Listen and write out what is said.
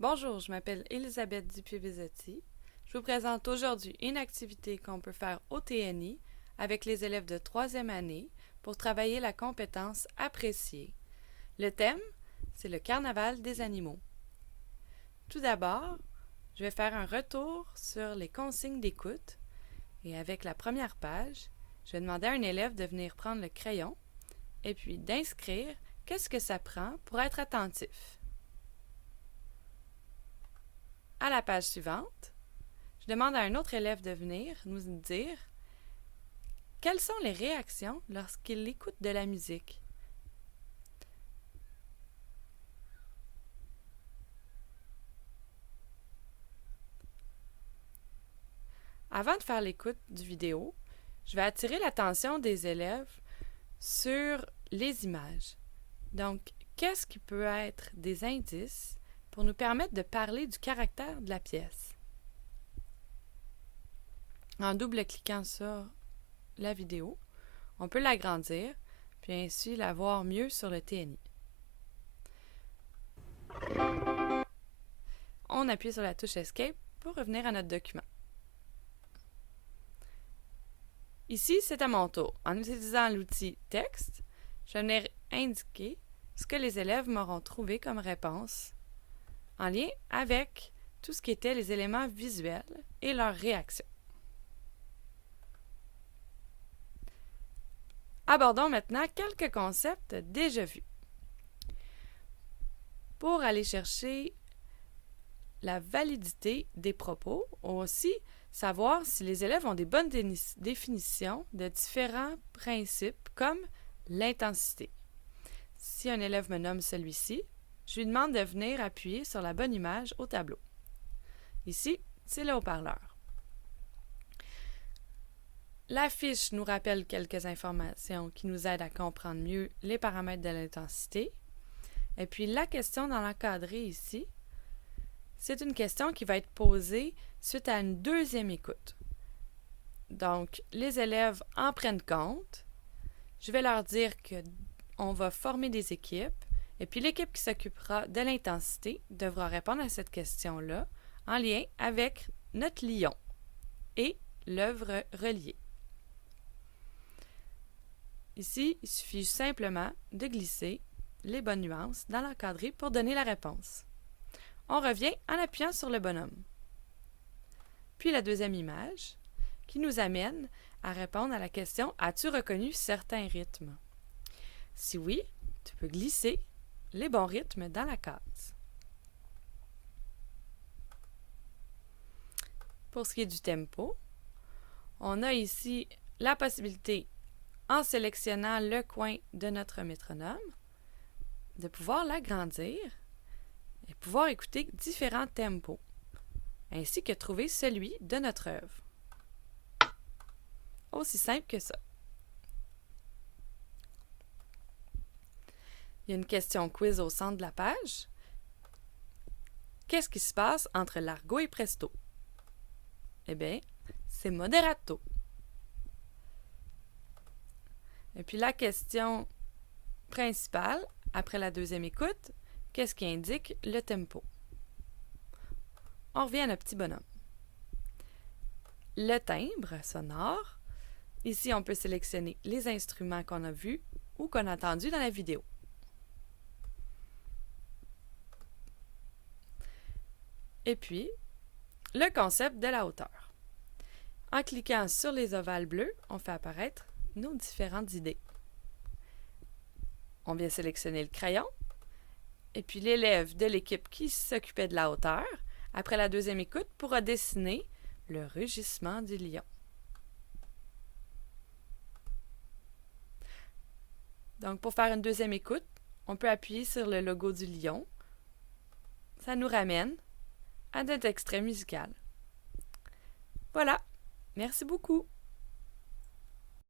Bonjour, je m'appelle Elisabeth Dupuis-Vezzotti. Je vous présente aujourd'hui une activité qu'on peut faire au TNI avec les élèves de troisième année pour travailler la compétence apprécier. Le thème, c'est le carnaval des animaux. Tout d'abord, je vais faire un retour sur les consignes d'écoute et avec la première page, je vais demander à un élève de venir prendre le crayon et puis d'inscrire qu'est-ce que ça prend pour être attentif. À la page suivante, je demande à un autre élève de venir nous dire quelles sont les réactions lorsqu'il écoute de la musique. Avant de faire l'écoute du vidéo, je vais attirer l'attention des élèves sur les images. Donc, qu'est-ce qui peut être des indices pour nous permettre de parler du caractère de la pièce? En double-cliquant sur la vidéo, on peut l'agrandir, puis ainsi la voir mieux sur le TNI. On appuie sur la touche Escape pour revenir à notre document. Ici, c'est à mon tour. En utilisant l'outil Texte, je vais venir indiquer ce que les élèves m'auront trouvé comme réponse en lien avec tout ce qui était les éléments visuels et leurs réactions. Abordons maintenant quelques concepts déjà vus. Pour aller chercher la validité des propos, aussi savoir si les élèves ont des bonnes définitions de différents principes comme l'intensité. Si un élève me nomme celui-ci, je lui demande de venir appuyer sur la bonne image au tableau. Ici, c'est le haut-parleur. La fiche nous rappelle quelques informations qui nous aident à comprendre mieux les paramètres de l'intensité. Et puis la question dans l'encadré ici, c'est une question qui va être posée suite à une deuxième écoute. Donc, les élèves en prennent compte. Je vais leur dire qu'on va former des équipes et puis l'équipe qui s'occupera de l'intensité devra répondre à cette question-là en lien avec notre lion et l'œuvre reliée. Ici, il suffit simplement de glisser les bonnes nuances dans l'encadré pour donner la réponse. On revient en appuyant sur le bonhomme. Puis la deuxième image qui nous amène à répondre à la question « As-tu reconnu certains rythmes? » Si oui, tu peux glisser les bons rythmes dans la case. Pour ce qui est du tempo, on a ici la possibilité, en sélectionnant le coin de notre métronome, de pouvoir l'agrandir et pouvoir écouter différents tempos, ainsi que trouver celui de notre œuvre. Aussi simple que ça. Il y a une question quiz au centre de la page. Qu'est-ce qui se passe entre largo et presto? Eh bien, c'est moderato. Et puis la question principale, après la deuxième écoute, qu'est-ce qui indique le tempo? On revient à notre petit bonhomme. Le timbre sonore. Ici, on peut sélectionner les instruments qu'on a vus ou qu'on a entendus dans la vidéo. Et puis, le concept de la hauteur. En cliquant sur les ovales bleus, on fait apparaître nos différentes idées. On vient sélectionner le crayon, et puis l'élève de l'équipe qui s'occupait de la hauteur, après la deuxième écoute, pourra dessiner le rugissement du lion. Donc, pour faire une deuxième écoute, on peut appuyer sur le logo du lion. Ça nous ramène à notre extrait musical. Voilà, merci beaucoup.